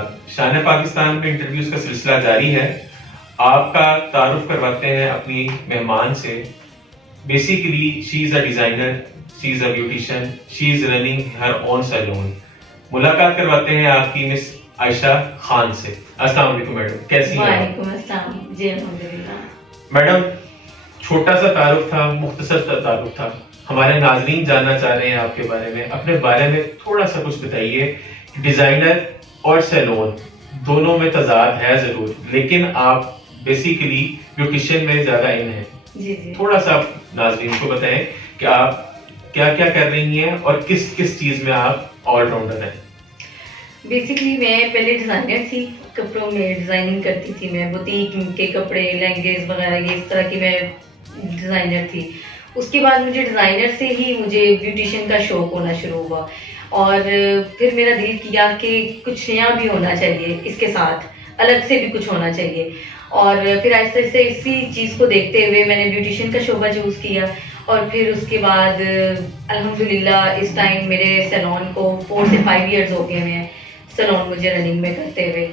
آداب. شان پاکستان میں انٹرویوز کا سلسلہ جاری ہے. آپ کا تعارف کرواتے ہیں اپنی مہمان سے. Basically she is a designer, she is a beautician, she is running her own salon. ملاقات کرواتے ہیں آپ کی مس عائشہ خان سے. السلام علیکم میڈم, کیسی ہیں؟ وعلیکم السلام. جی الحمدللہ. میڈم, چھوٹا سا تعارف تھا, مختصر سا تعارف تھا. ہمارے ناظرین جاننا چاہ رہے ہیں آپ کے بارے میں. اپنے بارے میں تھوڑا سا کچھ بتائیے. ڈیزائنر اور سیلون دونوں میں تضاد ہے ضرور, لیکن آپ بیسیکلی بیوٹیشین میں زیادہ ان ہیں. جی جی. تھوڑا سا آپ ناظرین کو بتائیں کہ آپ کیا کیا کر رہی ہیں اور کس کس چیز میں آپ آل راؤنڈر ہیں. بیسکلی میں پہلے ڈیزائنر تھی, کپڑوں میں ڈیزائننگ کرتی تھی میں, بوتیک کے کپڑے, لہنگیز وغیرہ, یہ اس طرح کی میں ڈیزائنر تھی. اس کے بعد مجھے ڈیزائنر سے ہی مجھے بیوٹیشین کا شوق ہونا شروع ہوا, اور پھر میرا دل کیا کہ کچھ نیا بھی ہونا چاہیے, اس کے ساتھ الگ سے بھی کچھ ہونا چاہیے. اور پھر آہستہ آہستہ اسی چیز کو دیکھتے ہوئے میں نے بیوٹیشین کا شعبہ چوز کیا. اور پھر اس کے بعد الحمدللہ اس ٹائم میرے سیلون کو 4 سے 5 ایئرز ہو گئے ہیں سیلون مجھے رننگ میں کرتے ہوئے.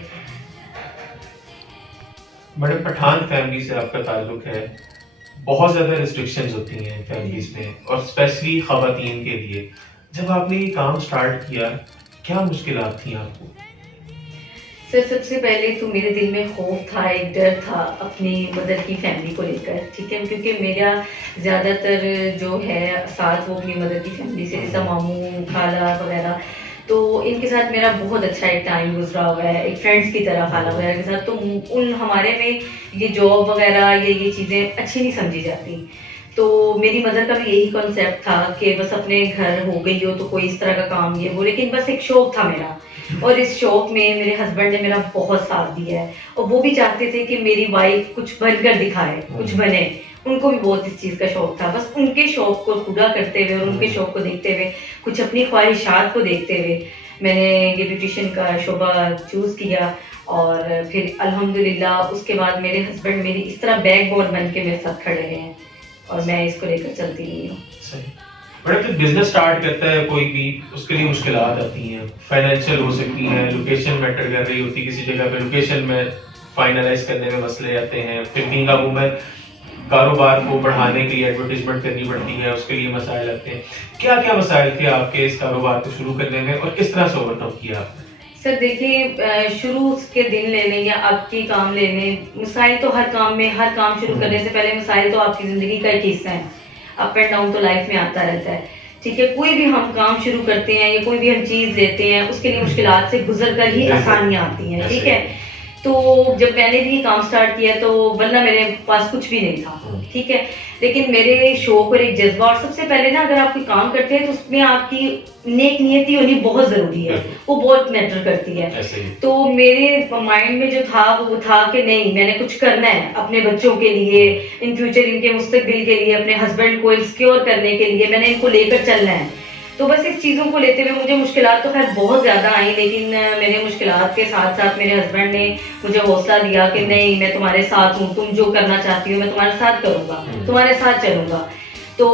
میڈم, پٹھان فیملی سے آپ کا تعلق ہے. بہت زیادہ ریسٹرکشنز ہوتی ہیں فیملیز میں, اور اسپیشلی خواتین کے لیے. جب آپ نے یہ کام سٹارٹ کیا, کیا مشکلات تھیں آپ کو؟ سر سب سے پہلے تو میرے دل میں خوف تھا, ایک ڈر تھا اپنی مدر کی فیملی کو لے کر, ٹھیک ہے, کیونکہ میرا زیادہ تر جو ہے ساتھ وہ اپنی مدر کی فیملی سے, جیسا ماموں, خالہ وغیرہ, تو ان کے ساتھ میرا بہت اچھا ایک ٹائم گزرا ہوا ہے, ایک فرینڈس کی طرح خالہ وغیرہ کے ساتھ. تو ان ہمارے میں یہ جاب وغیرہ یہ چیزیں اچھی نہیں سمجھی جاتی. تو میری مدر کا بھی یہی کانسیپٹ تھا کہ بس اپنے گھر ہو گئی ہو تو کوئی اس طرح کا کام یہ وہ, لیکن بس ایک شوق تھا میرا, اور اس شوق میں میرے ہسبینڈ نے میرا بہت ساتھ دیا ہے. اور وہ بھی چاہتے تھے کہ میری وائف کچھ بن کر دکھائے, کچھ بنے. ان کو بھی بہت اس چیز کا شوق تھا. بس ان کے شوق کو پورا کرتے ہوئے اور ان کے شوق کو دیکھتے ہوئے, کچھ اپنی خواہشات کو دیکھتے ہوئے میں نے یہ بیوٹیشین کا شعبہ چوز کیا. اور پھر الحمدللہ اس کے بعد میرے ہسبینڈ میری اس طرح بیک بون بن کے میرے ساتھ کھڑے ہیں, اور میں اس کو لے کر چلتی رہی ہوں. میڈم, جب بزنس سٹارٹ کرتا ہے کوئی بھی, اس کے لیے مشکلات آتی ہیں. فائنینشیل ہو سکتی ہیں, لوکیشن میٹر کر رہی ہوتی, کسی جگہ پہ لوکیشن میں فائنلائز کرنے میں مسئلے آتے ہیں. پھر بینگ اے وومن کاروبار کو بڑھانے کے لیے ایڈورٹیزمنٹ کرنی پڑتی ہے, اس کے لیے مسائل آتے ہیں. کیا کیا مسائل تھے آپ کے اس کاروبار کو شروع کرنے میں, اور کس طرح سے اوور کم کیا آپ نے؟ سر دیکھیے, شروع کے دن لے لیں یا اب کی کام لے لیں, مسائل تو ہر کام میں, ہر کام شروع کرنے سے پہلے مسائل تو آپ کی زندگی کا ایک حصہ ہے. اپ اینڈ ڈاؤن تو لائف میں آتا رہتا ہے, ٹھیک ہے. کوئی بھی ہم کام شروع کرتے ہیں یا کوئی بھی ہم چیز لیتے ہیں, اس کے لیے مشکلات سے گزر کر ہی آسانیاں آتی ہیں, ٹھیک ہے. تو جب میں نے بھی یہ کام سٹارٹ کیا تو ورنہ میرے پاس کچھ بھی نہیں تھا, ٹھیک ہے, لیکن میرے شوق اور ایک جذبہ, اور سب سے پہلے نا اگر آپ کوئی کام کرتے ہیں تو اس میں آپ کی نیک نیتی ہونی بہت ضروری ہے, وہ بہت میٹر کرتی ہے. تو میرے مائنڈ میں جو تھا وہ تھا کہ نہیں, میں نے کچھ کرنا ہے اپنے بچوں کے لیے, ان فیوچر ان کے مستقبل کے لیے, اپنے ہسبینڈ کو سیکیور کرنے کے لیے میں نے ان کو لے کر چلنا ہے. تو بس اس چیزوں کو لیتے ہوئے مجھے مشکلات تو خیر بہت زیادہ آئیں, لیکن میرے مشکلات کے ساتھ ساتھ میرے ہسبینڈ نے مجھے حوصلہ دیا کہ نہیں, میں تمہارے ساتھ ہوں, تم جو کرنا چاہتی ہو میں تمہارے ساتھ کروں گا, تمہارے ساتھ چلوں گا. تو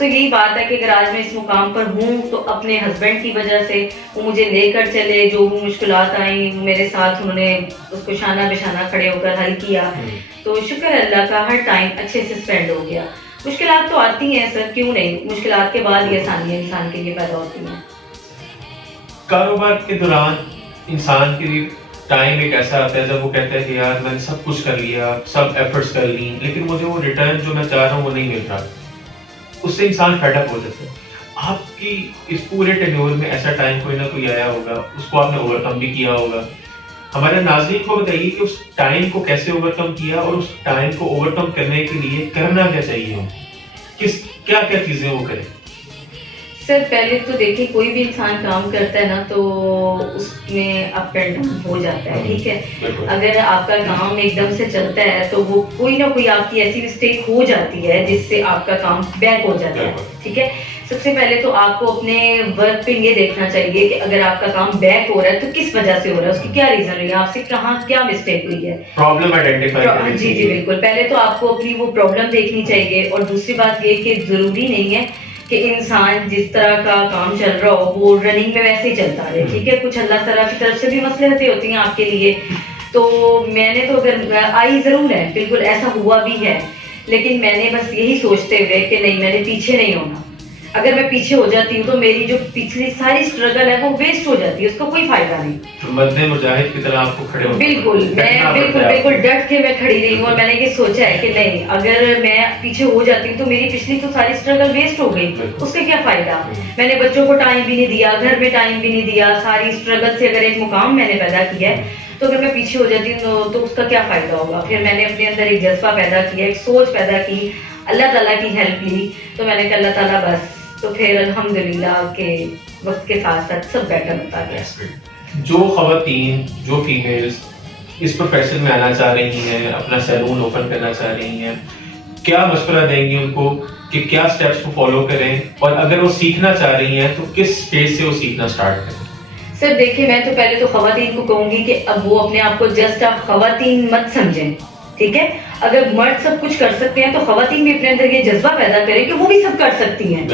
یہی بات ہے کہ اگر آج میں اس مقام پر ہوں تو اپنے ہسبینڈ کی وجہ سے, وہ مجھے لے کر چلے, جو بھی مشکلات آئیں میرے ساتھ انہوں نے اس کو شانہ بشانہ کھڑے ہو کر حل کیا. تو شکر اللہ کا, ہر ٹائم اچھے سے اسپینڈ ہو گیا. مشکلات تو آتی ہیں سر, کیوں نہیں, مشکلات کے بعد یہ آسانیاں انسان کے لیے پیدا ہوتی ہیں. کاروبار کے دوران انسان کے لیے ٹائم ایک ایسا آتا ہے جب وہ کہتا ہے کہ یار میں نے سب کچھ کر لیا, سب ایفرٹس کر لی, لیکن مجھے وہ ریٹرن جو میں چاہ رہا ہوں وہ نہیں مل رہا. اس سے انسان فیڈ اپ ہو جاتا ہے. آپ کی اس پورے ٹینیور میں ایسا ٹائم کوئی نہ کوئی آیا ہوگا, اس کو آپ نے اوور کم بھی کیا ہوگا. ہمارے ناظرین کو بتائیے کہ اس ٹائم کو کیسے اوور کم کیا, اور اس ٹائم کو اوور کم کرنے کے لیے کرنا کیا چاہیے ہو, کیا کیا چیزیں وہ کریں. سر پہلے تو دیکھیں, کوئی بھی انسان کام کرتا ہے نا تو اس میں اپ اینڈ ڈاؤن ہو جاتا ہے, ٹھیک ہے. اگر آپ کا کام ایک دم سے چلتا ہے تو وہ کوئی نہ کوئی آپ کی ایسی مسٹیک ہو جاتی ہے جس سے آپ کا کام بیک ہو جاتا ہے, ٹھیک ہے. سب سے پہلے تو آپ کو اپنے ورک پہ یہ دیکھنا چاہیے کہ اگر آپ کا کام بیک ہو رہا ہے تو کس وجہ سے ہو رہا ہے, اس کی کیا ریزن ہوئی ہے, آپ سے کہاں کیا مسٹیک ہوئی ہے, پرابلم آئیڈینٹیفائی. جی بالکل, پہلے تو آپ کو اپنی وہ پرابلم دیکھنی چاہیے. اور دوسری بات یہ کہ ضروری نہیں ہے کہ انسان جس طرح کا کام چل رہا ہو وہ رننگ میں ویسے ہی چلتا رہے, ٹھیک ہے. کچھ اللہ تعالیٰ کی طرف سے بھی مصلحتیں ہوتی ہیں آپ کے لیے. تو میں نے تو اگر آئی ضرور ہے, بالکل ایسا ہوا بھی ہے, لیکن میں نے بس یہی سوچتے ہوئے کہ نہیں, میں نے پیچھے نہیں ہونا. اگر میں پیچھے ہو جاتی ہوں تو میری جو پچھلی ساری اسٹرگل ہے وہ ویسٹ ہو جاتی ہے, اس کا کوئی فائدہ نہیں. مرد مجاہد کی طرح آپ کو کھڑے ہونا بالکل, میں بالکل ڈٹ کے میں کھڑی رہی ہوں, اور میں نے یہ سوچا ہے کہ نہیں, اگر میں پیچھے ہو جاتی ہوں تو میری پچھلی تو ساری اسٹرگل ویسٹ ہو گئی, اس کا کیا فائدہ. میں نے بچوں کو ٹائم بھی نہیں دیا, گھر میں ٹائم بھی نہیں دیا, ساری اسٹرگل سے اگر ایک مقام میں نے پیدا کیا ہے تو اگر میں پیچھے ہو جاتی ہوں تو اس کا کیا فائدہ ہوگا. پھر میں نے اپنے اندر ایک جذبہ پیدا کیا, ایک سوچ پیدا کی, اللہ تعالیٰ کی ہیلپ لی, تو میں نے کہا اللہ تعالیٰ بس, تو پھر الحمدللہ کہ وقت کے ساتھ ساتھ سب بیٹر ہوتا گیا. جو خواتین, جو فیمیلز اس پروفیشن میں آنا چاہ رہی ہیں, اپنا سیلون اوپن کرنا چاہ رہی ہیں, کیا مشورہ دیں گی ان کو کہ کیا اسٹیپس کو فالو کریں, اور اگر وہ سیکھنا چاہ رہی ہیں تو کس اسٹیج سے وہ سیکھنا اسٹارٹ کریں؟ سر دیکھیے, میں تو پہلے تو خواتین کو کہوں گی کہ اب وہ اپنے آپ کو جسٹ آپ خواتین مت سمجھیں, ٹھیک ہے. اگر مرد سب کچھ کر سکتے ہیں تو خواتین بھی اپنے اندر یہ جذبہ پیدا کریں کہ وہ بھی سب کر سکتی ہیں.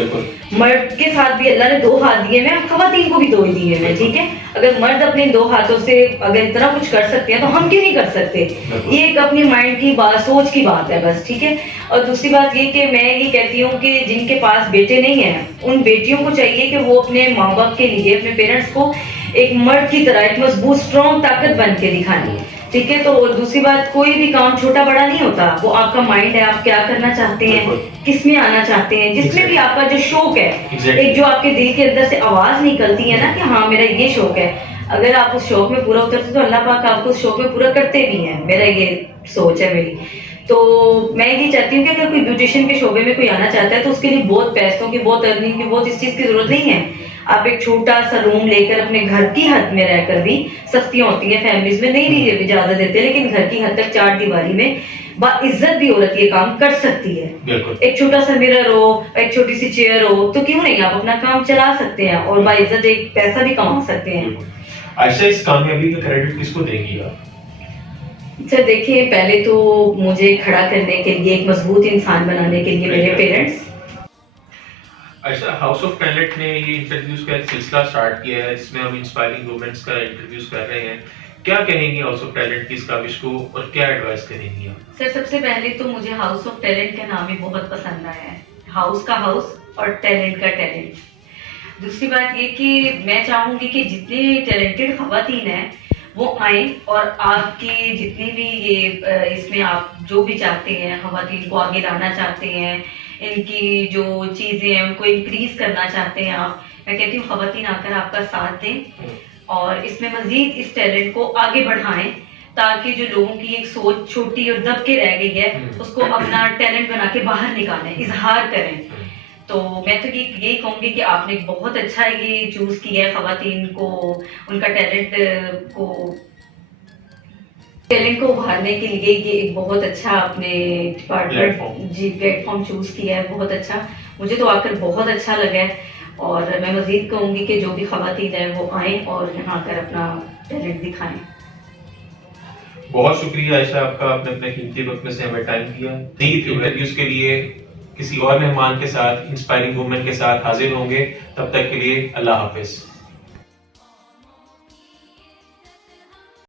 مرد کے ساتھ بھی اللہ نے 2 ہاتھ دیے ہیں, خواتین کو بھی 2 ہی دیے ہیں, ٹھیک ہے. اگر مرد اپنے 2 ہاتھوں سے اگر اتنا کچھ کر سکتے ہیں تو ہم کیوں نہیں کر سکتے. یہ ایک اپنی مائنڈ کی بات, سوچ کی بات ہے بس, ٹھیک ہے. اور دوسری بات یہ کہ میں یہ کہتی ہوں کہ جن کے پاس بیٹے نہیں ہیں ان بیٹیوں کو چاہیے کہ وہ اپنے ماں باپ کے لیے, اپنے پیرنٹس کو ایک مرد کی طرح ایک مضبوط اسٹرانگ طاقت بن کے دکھانی, ٹھیک ہے. تو دوسری بات, کوئی بھی کام چھوٹا بڑا نہیں ہوتا, وہ آپ کا مائنڈ ہے, آپ کیا کرنا چاہتے ہیں, کس میں آنا چاہتے ہیں, جس میں بھی آپ کا جو شوق ہے, ایک جو آپ کے دل کے اندر سے آواز نکلتی ہے نا کہ ہاں میرا یہ شوق ہے, اگر آپ اس شوق میں پورا اترتے تو اللہ پاک آپ کو اس شوق میں پورا کرتے بھی ہیں. میرا یہ سوچ ہے میری. تو میں یہ چاہتی ہوں کہ اگر کوئی بیوٹیشین کے شعبے میں کوئی آنا چاہتا ہے تو اس کے لیے بہت پیسوں کی, بہت ارننگ کی, بہت اس چیز کی ضرورت نہیں ہے. آپ ایک چھوٹا سا روم لے کر اپنے گھر کی حد میں رہ کر بھی, سختیاں ہوتی ہیں فیملیز میں, نہیں بھی اجازت دیتے, لیکن گھر کی حد تک 4 دیواری میں باعزت بھی عورت یہ کام کر سکتی ہے. ایک چھوٹا سا مرر ہو, ایک چھوٹی سی چیئر ہو, تو کیوں نہیں آپ اپنا کام چلا سکتے ہیں اور باعزت ایک پیسہ بھی کما سکتے ہیں. عائشہ, اس کامیابی کا کریڈٹ کس کو دیں گی آپ؟ سر دیکھیے, پہلے تو مجھے کھڑا کرنے کے لیے, ایک مضبوط انسان بنانے کے لیے میرے پیرنٹس. ایسا ہاؤس آف ٹیلنٹ نے یہ انٹرویوز کا ایک سلسلہ اسٹارٹ کیا ہے جس میں ہم انسپائرنگ وومنس کا انٹرویوز کر رہے ہیں. کیا کہیں گی ہاؤس آف ٹیلنٹ کی اس کاوش کو, اور کیا ایڈوائز کریں گی آپ؟ سر سب سے پہلے تو مجھے ہاؤس آف ٹیلنٹ کا نام ہی بہت پسند آیا ہے, ہاؤس کا ہاؤس اور ٹیلنٹ کا ٹیلنٹ. دوسری بات یہ کہ میں چاہوں گی کہ جتنے ٹیلنٹڈ خواتین ہیں وہ آئیں, اور آپ کی جتنی بھی یہ اس میں آپ جو بھی چاہتے ہیں, خواتین کو آگے لانا چاہتے ہیں, ان کی جو چیزیں ہیں ان کو انکریز کرنا چاہتے ہیں آپ, میں کہتی ہوں خواتین آ کر آپ کا ساتھ دیں اور اس میں مزید اس ٹیلنٹ کو آگے بڑھائیں, تاکہ جو لوگوں کی ایک سوچ چھوٹی اور دب کے رہ گئی ہے اس کو اپنا ٹیلنٹ بنا کے باہر نکالیں, اظہار کریں. تو میں تو یہی کہوں گی کہ آپ نے بہت اچھا یہ چوز کیا ہے خواتین کو, ان کا ٹیلنٹ کو ابھارنے کے لیے, یہ ایک بہت اچھا آپ نے ڈپارٹمنٹ جی پلیٹ فارم چوز کیا ہے, بہت اچھا. مجھے تو آ کر بہت اچھا لگا ہے, اور میں مزید کہوں گی کہ جو بھی خواتین ہیں وہ آئیں اور یہاں کر اپنا ٹیلنٹ دکھائیں. بہت شکریہ عائشہ آپ کا, آپ نے اپنے قیمتی وقت میں سے ہمیں ٹائم دیا. نیت انٹرویوز کے لیے کسی اور مہمان کے ساتھ, انسپائرنگ وومن کے ساتھ حاضر ہوں گے. تب تک کے لیے اللہ حافظ.